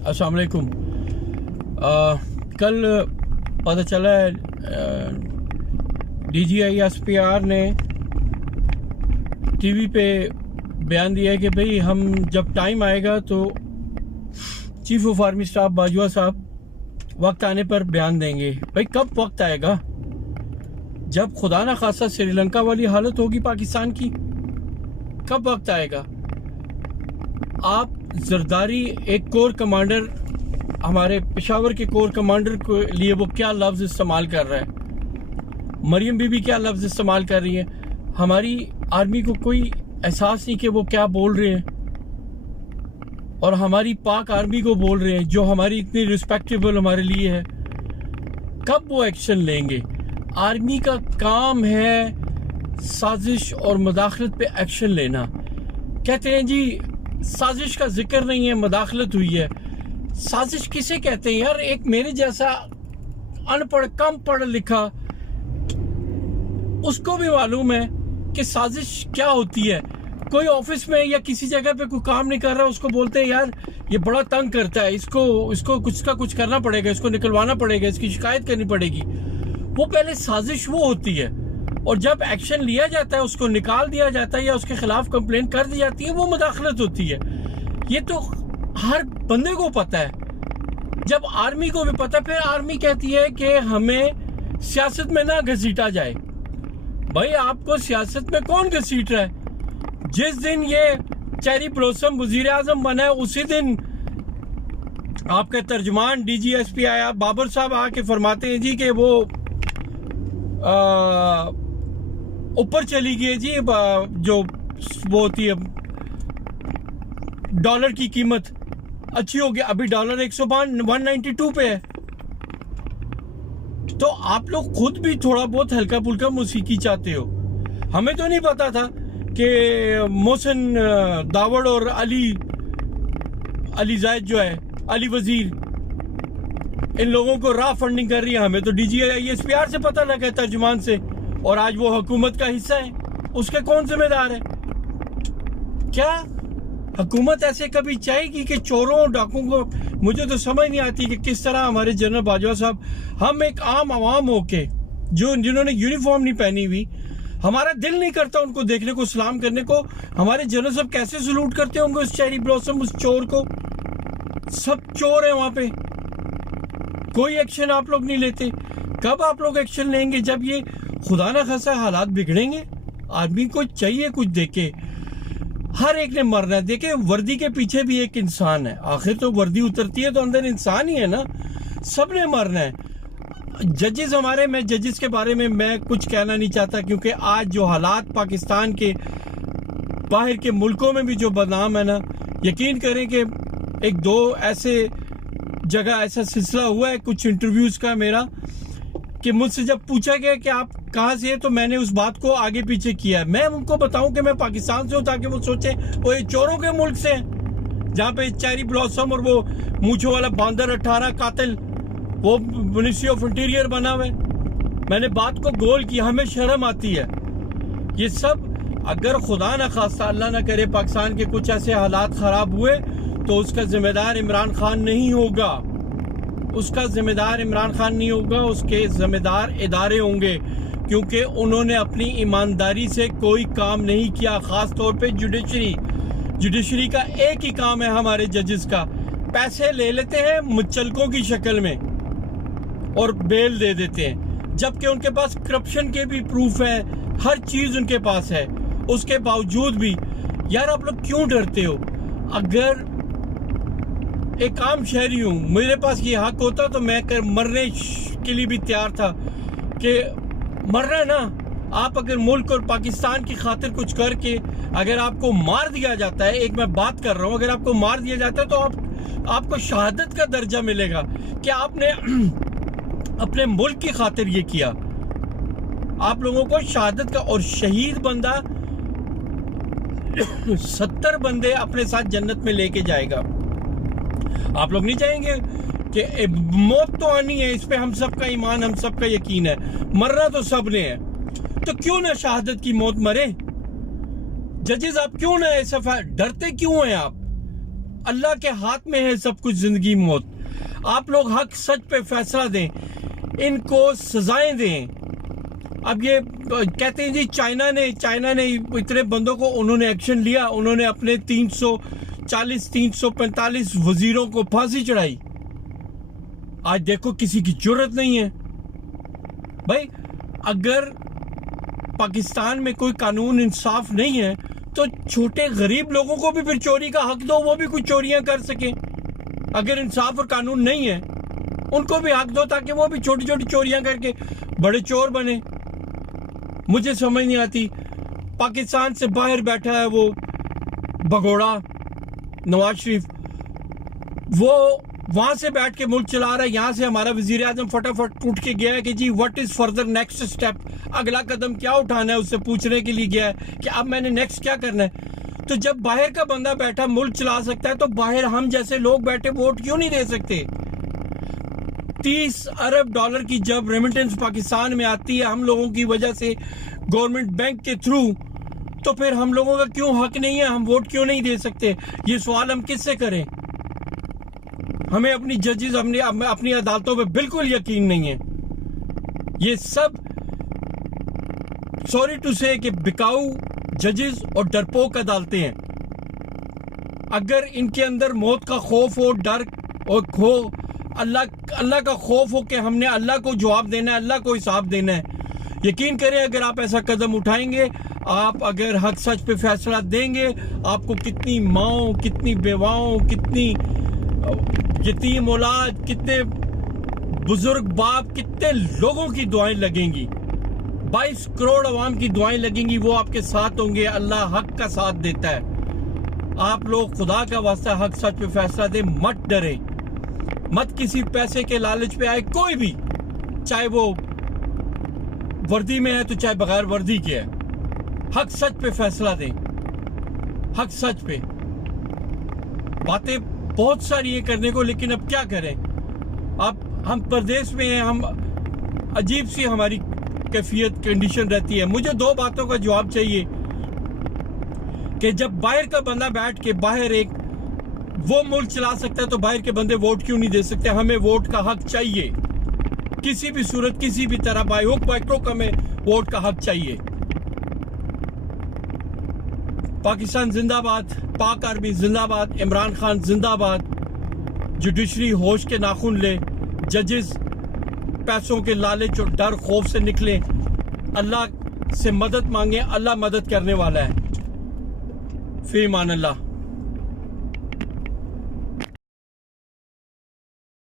अस्सलाम वालेकुम। कल पता चला है DGI-SPR ने टीवी पे बयान दिया है कि भाई हम जब टाइम आएगा तो chief of army staff Bajwa साहब वक्त आने पर बयान देंगे। भाई कब वक्त आएगा? जब खुदा ना खासा श्रीलंका वाली हालत होगी पाकिस्तान की, कब वक्त आएगा? आप जरदारी एक कोर कमांडर, हमारे पेशावर के कोर कमांडर के लिए वो क्या लफ्ज़ इस्तेमाल कर रहा है, मरियम बीबी क्या लफ्ज़ इस्तेमाल कर रही है, हमारी आर्मी को कोई एहसास नहीं कि वो क्या बोल रहे हैं, और हमारी पाक आर्मी को बोल रहे हैं जो हमारी इतनी रिस्पेक्टेबल हमारे लिए है। कब वो एक्शन लेंगे? आर्मी का काम है साजिश और मुदाखलत पे एक्शन लेना। कहते हैं जी साजिश का जिक्र नहीं है, मुदाखलत हुई है। साजिश किसे कहते हैं यार? एक मेरे जैसा अनपढ़, कम पढ़ लिखा, उसको भी मालूम है कि साजिश क्या होती है। कोई ऑफिस में या किसी जगह पे कोई काम नहीं कर रहा, उसको बोलते हैं यार ये बड़ा तंग करता है, इसको कुछ का कुछ करना पड़ेगा, इसको निकलवाना पड़ेगा, इसकी शिकायत करनी पड़ेगी। वो पहले साजिश वो होती है, और जब एक्शन लिया जाता है, उसको निकाल दिया जाता है या उसके खिलाफ कंप्लेन कर दी जाती है, वो मुदाखलत होती है। ये तो हर बंदे को पता है, जब आर्मी को भी पता। फिर आर्मी कहती है कि हमें सियासत में ना घसीटा जाए। भाई आपको सियासत में कौन घसीट रहा है? जिस दिन ये चेरी ब्लॉसम वजीर आजम बना है, उसी दिन आपका तर्जुमान DGSP आया, बाबर साहब आके फरमाते हैं जी कि वो ऊपर चली गई जी, जो वो होती है डॉलर की कीमत अच्छी हो गई, अभी डॉलर 192 पे है। तो आप लोग खुद भी थोड़ा बहुत हल्का फुल्का मौसीकी चाहते हो। हमें तो नहीं पता था कि मोहसिन दावड़ और अली जायद जो है, अली वजीर, इन लोगों को रा फंडिंग कर रही है। हमें तो DGI-SPR से पता लगा, तर्जुमान से, और आज वो हुकूमत का हिस्सा है। उसके कौन जिम्मेदार है? क्या हुकूमत ऐसे कभी चाहेगी कि चोरों डाकुओं को? मुझे तो समझ नहीं आती कि किस तरह हमारे जनरल बाजवा साहब, हम एक आम आवाम होके जिन्होंने यूनिफॉर्म नहीं पहनी हुई, हमारा दिल नहीं करता उनको देखने को, सलाम करने को। हमारे जनरल साहब कैसे सलूट करते होंगे उस चेरी ब्लॉसम, उस चोर को। सब चोर है वहां पे, कोई एक्शन आप लोग नहीं लेते। कब आप लोग एक्शन लेंगे? जब ये खुदा ना खासा हालात बिगड़ेंगे। आदमी को चाहिए कुछ देखे, हर एक ने मरना है। देखे वर्दी के पीछे भी एक इंसान है, आखिर तो वर्दी उतरती है तो अंदर इंसान ही है ना, सबने मरना है। जजेस हमारे, मैं जजेस के बारे में मैं कुछ कहना नहीं चाहता, क्योंकि आज जो हालात पाकिस्तान के बाहर के मुल्कों में भी जो बदनाम है ना, यकीन करें कि एक दो ऐसे जगह ऐसा सिलसिला हुआ है कुछ इंटरव्यूज का मेरा, कि मुझसे जब पूछा गया कि आप कहाँ से हैं, तो मैंने उस बात को आगे पीछे किया। मैं उनको बताऊं कि मैं पाकिस्तान से हूं, ताकि वो सोचे वो ये चोरों के मुल्क से हैं, जहाँ पे चेरी ब्लॉसम और वो मूछों वाला बांदर 18 कातिल वो मिनिस्ट्री ऑफ इंटीरियर बना हुआ है। मैंने बात को गोल किया, हमें शर्म आती है। ये सब अगर खुदा ना खास्ता, अल्लाह ना करे, पाकिस्तान के कुछ ऐसे हालात खराब हुए तो उसका जिम्मेदार इमरान खान नहीं होगा, उसका जिम्मेदार इमरान खान नहीं होगा, उसके जिम्मेदार इदारे होंगे, क्योंकि उन्होंने अपनी ईमानदारी से कोई काम नहीं किया। खास तौर पे जुडिशरी का एक ही काम है हमारे जजेस का, पैसे ले लेते हैं मुचलकों की शक्ल में और बेल दे देते हैं, जबकि उनके पास करप्शन के भी प्रूफ है, हर चीज उनके पास है। उसके बावजूद भी यार आप लोग क्यों डरते हो? अगर एक आम शहरी हूं, मेरे पास ये हक होता तो मैं मरने के लिए भी तैयार था, कि मरना ना, आप अगर मुल्क और पाकिस्तान की खातिर कुछ करके अगर आपको मार दिया जाता है, एक मैं बात कर रहा हूं, अगर आपको मार दिया जाता है तो आपको शहादत का दर्जा मिलेगा कि आपने अपने मुल्क की खातिर ये किया। आप लोगों को शहादत का, और शहीद बंदा 70 बंदे अपने साथ जन्नत में लेके जाएगा। आप लोग नहीं चाहेंगे कि मौत तो आनी है, इस पे हम सबका ईमान, हम सबका यकीन है, मरना तो सब ने है, तो क्यों ना शहादत की मौत मरे? जजेस आप क्यों ना ऐसा, डरते क्यों हैं आप? अल्लाह के हाथ में है सब कुछ, जिंदगी मौत। आप लोग हक सच पे फैसला दें, इनको सजाएं दें। अब ये कहते हैं जी चाइना ने इतने बंदों को उन्होंने एक्शन लिया, उन्होंने अपने 345 वजीरों को फांसी चढ़ाई। आज देखो किसी की जरूरत नहीं है भाई। अगर पाकिस्तान में कोई कानून इंसाफ नहीं है तो छोटे गरीब लोगों को भी फिर चोरी का हक दो, वो भी कुछ चोरियां कर सके। अगर इंसाफ और कानून नहीं है उनको भी हक दो ताकि वो भी छोटी छोटी चोरियां करके बड़े चोर बने। मुझे समझ नहीं आती, पाकिस्तान से बाहर बैठा है वो भगोड़ा नवाज शरीफ, वो वहां से बैठ के मुल्क चला रहा है। यहां से हमारा वजीर आजम फटाफट उठ के गया है कि जी what is further next step, अगला कदम क्या उठाना है, उससे पूछने के लिए गया है कि अब मैंने नेक्स्ट क्या करना है। तो जब बाहर का बंदा बैठा मुल्क चला सकता है तो बाहर हम जैसे लोग बैठे वोट क्यों नहीं दे सकते। 30 अरब डॉलर की जब रेमिटेंस पाकिस्तान में आती है हम लोगों की वजह से गवर्नमेंट बैंक के थ्रू, तो फिर हम लोगों का क्यों हक नहीं है, हम वोट क्यों नहीं दे सकते। ये सवाल हम किससे करें। हमें अपनी जजेस, अपनी अदालतों पे बिल्कुल यकीन नहीं है। ये सब सॉरी टू से कि बिकाऊ जजेस और डरपोक अदालतें हैं। अगर इनके अंदर मौत का खौफ हो, डर और अल्लाह का खौफ हो कि हमने अल्लाह को जवाब देना है, अल्लाह को हिसाब देना है, यकीन करें अगर आप ऐसा कदम उठाएंगे, आप अगर हक सच पे फैसला देंगे, आपको कितनी माओं, कितनी बेवाओं, कितनी यतीम औलाद, कितने बुजुर्ग बाप, कितने लोगों की दुआएं लगेंगी। 22 करोड़ अवाम की दुआएं लगेंगी, वो आपके साथ होंगे। अल्लाह हक का साथ देता है। आप लोग खुदा का वास्ता हक सच पे फैसला दें, मत डरे, मत किसी पैसे के लालच पे आए कोई भी, चाहे वो वर्दी में है तो चाहे बगैर वर्दी के है। हक सच पे फैसला दें, हक सच पे। बातें बहुत सारी है करने को, लेकिन अब क्या करें। अब हम परदेश में हैं, हम अजीब सी हमारी कैफियत कंडीशन रहती है। मुझे 2 बातों का जवाब चाहिए कि जब बाहर का बंदा बैठ के बाहर एक वो मुल्क चला सकता है तो बाहर के बंदे वोट क्यों नहीं दे सकते। हमें वोट का हक चाहिए, किसी भी सूरत, किसी भी तरह, बाय हुक बाय क्रोक हमें वोट का हक चाहिए। पाकिस्तान जिंदाबाद, पाक आर्मी जिंदाबाद, इमरान खान जिंदाबाद। जुडिशरी होश के नाखून ले, जजेस पैसों के लालच और डर खौफ से निकले, अल्लाह से मदद मांगे, अल्लाह मदद करने वाला है। फी मान अल्लाह।